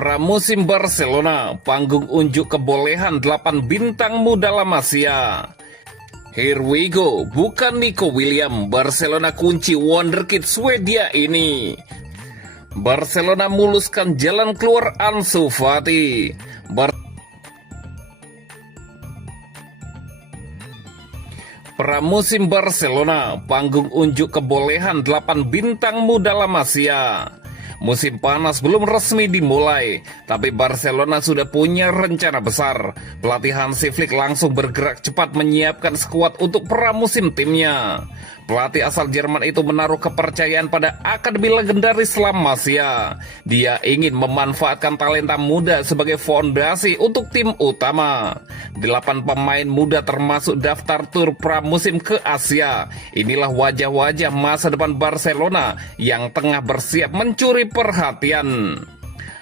Pramusim Barcelona, panggung unjuk kebolehan 8 bintang muda La Masia. Here we go, bukan Nico William, Barcelona kunci wonderkid Swedia ini. Barcelona muluskan jalan keluar Ansu Fati. Pramusim Barcelona, panggung unjuk kebolehan 8 bintang muda La Masia. Musim panas belum resmi dimulai, tapi Barcelona sudah punya rencana besar. Pelatih Hansi Flick langsung bergerak cepat menyiapkan skuad untuk pramusim timnya. Pelatih asal Jerman itu menaruh kepercayaan pada akademi legendaris La Masia. Dia ingin memanfaatkan talenta muda sebagai fondasi untuk tim utama. 8 pemain muda termasuk daftar tur pramusim ke Asia. Inilah wajah-wajah masa depan Barcelona yang tengah bersiap mencuri perhatian.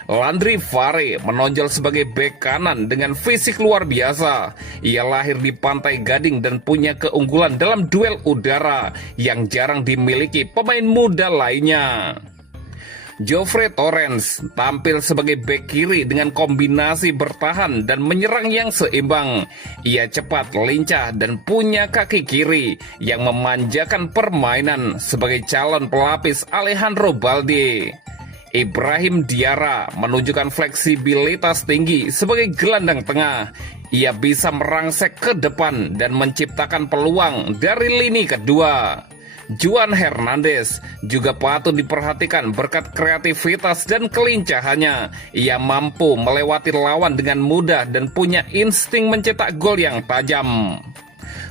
Landry Fare menonjol sebagai bek kanan dengan fisik luar biasa. Ia lahir di Pantai Gading dan punya keunggulan dalam duel udara yang jarang dimiliki pemain muda lainnya. Jofre Torrens tampil sebagai bek kiri dengan kombinasi bertahan dan menyerang yang seimbang. Ia cepat, lincah, dan punya kaki kiri yang memanjakan permainan sebagai calon pelapis Alejandro Balde. Ibrahim Diarra menunjukkan fleksibilitas tinggi sebagai gelandang tengah. Ia bisa merangsek ke depan dan menciptakan peluang dari lini kedua. Juan Hernandez juga patut diperhatikan berkat kreativitas dan kelincahannya. Ia mampu melewati lawan dengan mudah dan punya insting mencetak gol yang tajam.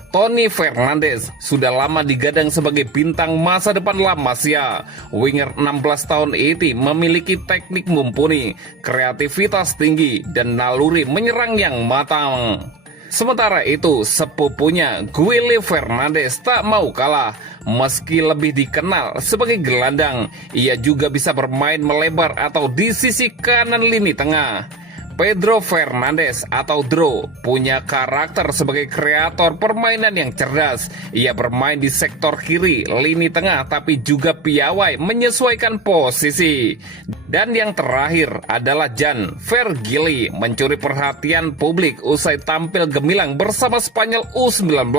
Toni Fernandes sudah lama digadang sebagai bintang masa depan La Masia. Winger 16 tahun itu memiliki teknik mumpuni, kreativitas tinggi, dan naluri menyerang yang matang. Sementara itu, sepupunya Guile Fernandes tak mau kalah. Meski lebih dikenal sebagai gelandang, ia juga bisa bermain melebar atau di sisi kanan lini tengah. Pedro Fernandes atau Dro punya karakter sebagai kreator permainan yang cerdas. Ia bermain di sektor kiri, lini tengah, tapi juga piawai menyesuaikan posisi. Dan yang terakhir adalah Jan Vergili, mencuri perhatian publik usai tampil gemilang bersama Spanyol U19.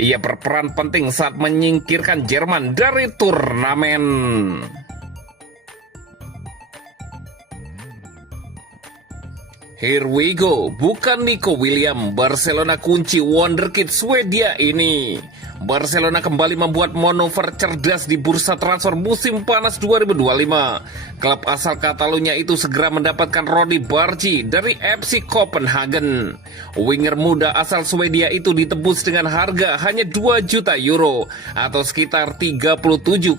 Ia berperan penting saat menyingkirkan Jerman dari turnamen. Here we go, bukan Nico William, Barcelona kunci wonderkid Swedia ini. Barcelona kembali membuat manuver cerdas di bursa transfer musim panas 2025. Klub asal Catalunya itu segera mendapatkan Rodi Bargi dari FC Copenhagen. Winger muda asal Swedia itu ditebus dengan harga hanya 2 juta euro atau sekitar 37,9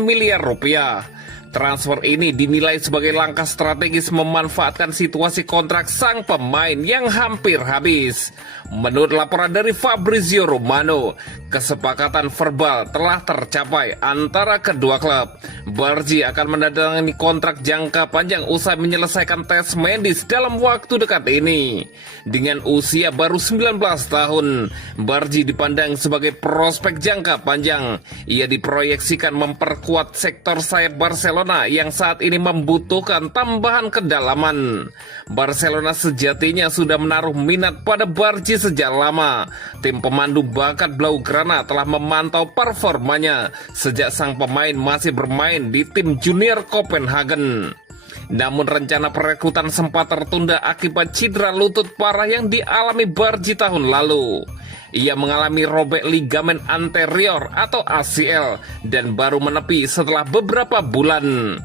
miliar rupiah. Transfer ini dinilai sebagai langkah strategis memanfaatkan situasi kontrak sang pemain yang hampir habis. Menurut laporan dari Fabrizio Romano, kesepakatan verbal telah tercapai antara kedua klub. Bargi akan menandatangani kontrak jangka panjang usai menyelesaikan tes medis dalam waktu dekat ini. Dengan usia baru 19 tahun, Bargi dipandang sebagai prospek jangka panjang. Ia diproyeksikan memperkuat sektor sayap Barcelona yang saat ini membutuhkan tambahan kedalaman. Barcelona sejatinya sudah menaruh minat pada Bargi sejak lama. Tim pemandu bakat Blaugrana telah memantau performanya sejak sang pemain masih bermain di tim junior Copenhagen. Namun rencana perekrutan sempat tertunda akibat cedera lutut parah yang dialami Bargi tahun lalu. Ia mengalami robek ligamen anterior atau ACL dan baru menepi setelah beberapa bulan.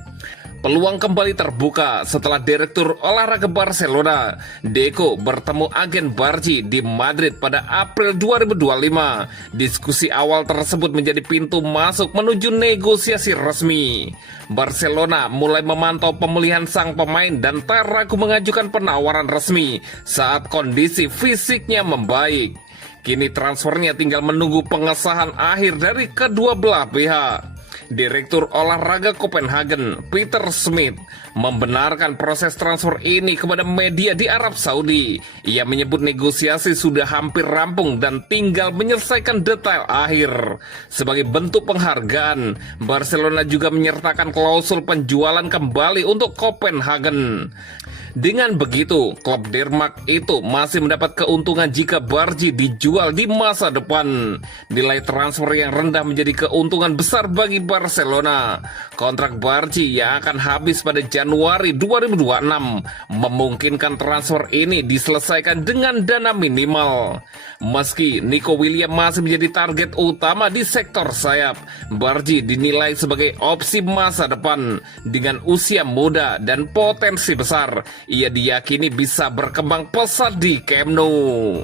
Peluang kembali terbuka setelah Direktur Olahraga Barcelona, Deco, bertemu agen Bargi di Madrid pada April 2025. Diskusi awal tersebut menjadi pintu masuk menuju negosiasi resmi. Barcelona mulai memantau pemulihan sang pemain dan tak ragu mengajukan penawaran resmi saat kondisi fisiknya membaik. Kini transfernya tinggal menunggu pengesahan akhir dari kedua belah pihak. Direktur Olahraga Copenhagen, Peter Smith, membenarkan proses transfer ini kepada media di Arab Saudi. Ia menyebut negosiasi sudah hampir rampung dan tinggal menyelesaikan detail akhir. Sebagai bentuk penghargaan, Barcelona juga menyertakan klausul penjualan kembali untuk Copenhagen. Dengan begitu, klub Denmark itu masih mendapat keuntungan jika Bargy dijual di masa depan. Nilai transfer yang rendah menjadi keuntungan besar bagi Barcelona. Kontrak Bargy yang akan habis pada Januari 2026 memungkinkan transfer ini diselesaikan dengan dana minimal. Meski Nico Williams masih menjadi target utama di sektor sayap, Bargy dinilai sebagai opsi masa depan. Dengan usia muda dan potensi besar, ia diyakini bisa berkembang pesat di Camp Nou.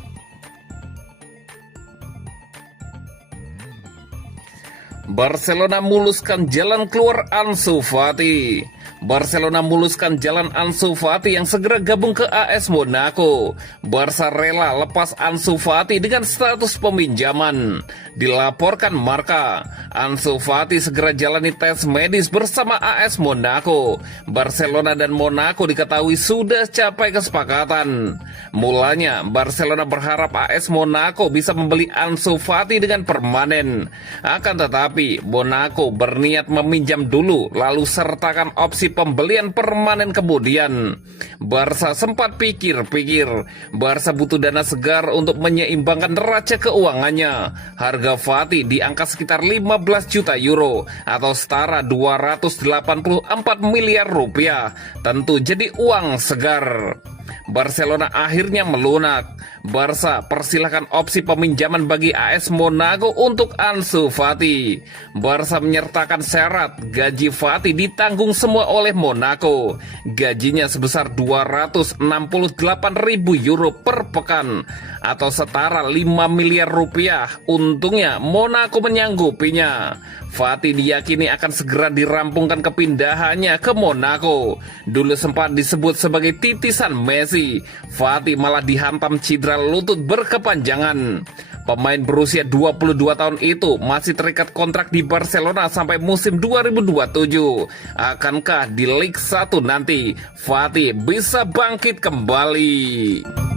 Barcelona muluskan jalan keluar Ansu Fati. Barcelona muluskan jalan Ansu Fati yang segera gabung ke AS Monaco. Barca rela lepas Ansu Fati dengan status peminjaman. Dilaporkan Marca, Ansu Fati segera jalani tes medis bersama AS Monaco. Barcelona dan Monaco diketahui sudah capai kesepakatan. Mulanya Barcelona berharap AS Monaco bisa membeli Ansu Fati dengan permanen. Akan tetapi Monaco berniat meminjam dulu lalu sertakan opsi pembelian permanen kemudian. Barca sempat pikir-pikir. Barca butuh dana segar untuk menyeimbangkan neraca keuangannya. Harga Fati di angka sekitar 15 juta euro atau setara 284 miliar rupiah. Tentu jadi uang segar. Barcelona akhirnya melunak. Barca persilahkan opsi peminjaman bagi AS Monaco untuk Ansu Fati. Barca menyertakan syarat gaji Fati ditanggung semua oleh Monaco. Gajinya sebesar 268.000 euro per pekan atau setara 5 miliar rupiah. Untungnya Monaco menyanggupinya. Fati diyakini akan segera dirampungkan kepindahannya ke Monaco. Dulu sempat disebut sebagai titisan Messi. Fati malah dihantam cedera lutut berkepanjangan. Pemain berusia 22 tahun itu masih terikat kontrak di Barcelona sampai musim 2027. Akankah di Liga 1 nanti Fati bisa bangkit kembali?